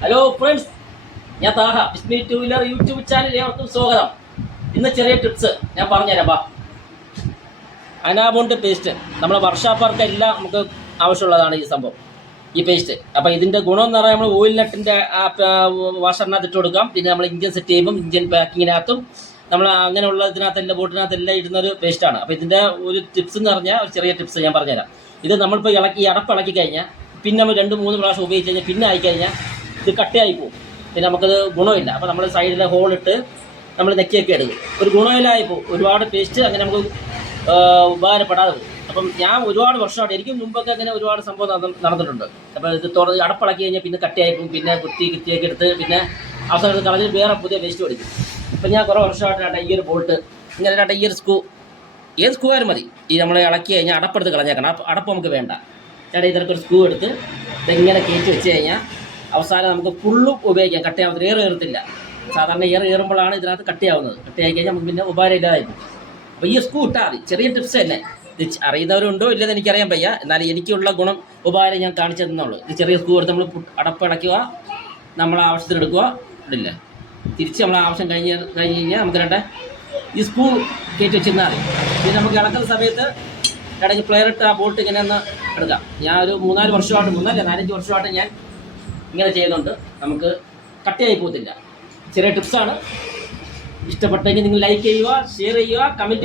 Hello friends, ഞാൻ താഹ ബിസ്മി two wheeler YouTube channel ഏവർക്കും സ്വാഗതം. ഇന്ന് ചെറിയ ടിപ്സ് ഞാൻ പറഞ്ഞുതരാം. അനാബോണ്ട് പേസ്റ്റ് നമ്മളെ വർഷാപ്പർക്കെല്ലാം നമുക്ക് ആവശ്യമുള്ളതാണ് ഈ സംഭവം, ഈ പേസ്റ്റ്. അപ്പോൾ ഇതിൻ്റെ ഗുണം എന്ന് പറഞ്ഞാൽ നമ്മൾ ഓയിൽ നട്ടിൻ്റെ വാഷറിനകത്ത് ഇട്ട് കൊടുക്കാം. പിന്നെ നമ്മൾ ഇഞ്ചിൻ സെറ്റ് ചെയ്യുമ്പം ഇഞ്ചിൻ പാക്കിങ്ങിനകത്തും നമ്മൾ അങ്ങനെയുള്ള ഇതിനകത്തെല്ലാം ബോട്ടിനകത്തെല്ലാം ഇടുന്നൊരു പേസ്റ്റാണ്. അപ്പോൾ ഇതിൻ്റെ ഒരു ടിപ്സ് എന്ന് പറഞ്ഞാൽ ഒരു ചെറിയ ടിപ്സ് ഞാൻ പറഞ്ഞുതരാം. ഇത് നമ്മളിപ്പോൾ അടപ്പ് ഇളക്കി കഴിഞ്ഞാൽ പിന്നെ നമ്മൾ 2-3 പ്രാവശ്യം ഉപയോഗിച്ച് കഴിഞ്ഞാൽ പിന്നെ ആയിക്കഴിഞ്ഞാൽ ഇത് കട്ടയായി പോകും. പിന്നെ നമുക്കത് ഗുണമില്ല. അപ്പോൾ നമ്മൾ സൈഡിലെ ഹോളിട്ട് നമ്മൾ നെക്കിയൊക്കെ എടുക്കും. ഒരു ഗുണമില്ലായി പോകും. ഒരുപാട് പേസ്റ്റ് അങ്ങനെ നമുക്ക് ഉപകാരപ്പെടാതെ പോകും. അപ്പം ഞാൻ ഒരുപാട് വർഷമായിട്ട് എനിക്കും മുമ്പൊക്കെ അങ്ങനെ ഒരുപാട് സംഭവം നടന്നിട്ടുണ്ട്. അപ്പോൾ ഇത് അടപ്പിളക്കി കഴിഞ്ഞാൽ പിന്നെ കട്ടയായി പോകും. പിന്നെ കുത്തിയൊക്കെ എടുത്ത് പിന്നെ അവസാനം കളഞ്ഞ് വേറെ പുതിയ പേസ്റ്റ് കൊടുക്കും. അപ്പം ഞാൻ കുറേ വർഷമായിട്ട് ഈ ഒരു ബോൾട്ട് ഇങ്ങനെ ഈ ഒരു സ്ക്രൂ, ഏത് സ്ക്രൂ ആയാലും മതി, ഈ നമ്മൾ ഇളക്കി കഴിഞ്ഞാൽ അടപ്പെടുത്ത് കളഞ്ഞേക്കണം. അടപ്പ് നമുക്ക് വേണ്ട. ഇതിനൊക്കെ ഒരു സ്ക്രൂ എടുത്ത് ഇതെങ്ങനെ കയറ്റി വെച്ച് കഴിഞ്ഞാൽ അവസാനം നമുക്ക് ഫുള്ളും ഉപയോഗിക്കാം. കട്ടയാവുന്നത് ഏറത്തില്ല. സാധാരണ ഏറുമ്പോഴാണ് ഇതിനകത്ത് കട്ടയാവുന്നത്. കട്ടയായി കഴിഞ്ഞാൽ നമുക്ക് പിന്നെ ഉപകാരം ഇല്ലാതായിരിക്കും. അപ്പോൾ ഈ സ്ക്രൂ ഇട്ടാൽ മതി. ചെറിയ ടിപ്സ് തന്നെ. ഇത് അറിയുന്നവരുണ്ടോ ഇല്ലെന്ന് എനിക്കറിയാൻ വയ്യ. എന്നാലും എനിക്കുള്ള ഗുണം ഉപകാരം ഞാൻ കാണിച്ചു തന്നുള്ളൂ. ഇത് ചെറിയ സ്ക്രൂ എടുത്ത് നമ്മൾ അടപ്പ് ഇളക്കുക, നമ്മൾ ആവശ്യത്തിന് എടുക്കുക, ഇടില്ല. തിരിച്ച് നമ്മൾ ആവശ്യം കഴിഞ്ഞ് കഴിഞ്ഞാൽ നമുക്ക് ഈ സ്ക്രൂ കയറ്റി വെച്ചിരുന്നാൽ മതി. ഇത് നമുക്ക് ഇളക്കുന്ന സമയത്ത് ഇടയ്ക്ക് പ്ലെയർ ഇട്ട് ആ ബോൾട്ട് ഇങ്ങനെ ഒന്ന് എടുക്കാം. ഞാൻ ഒരു 4 5 വർഷമായിട്ട് ഞാൻ ഇങ്ങനെ ചെയ്യുന്നുണ്ട്. നമുക്ക് കട്ടയായി പോകത്തില്ല. ചെറിയ ടിപ്സാണ്. ഇഷ്ടപ്പെട്ടെങ്കിൽ നിങ്ങൾ ലൈക്ക് ചെയ്യുക, ഷെയർ ചെയ്യുക, കമൻറ്റ് ചെയ്യുക.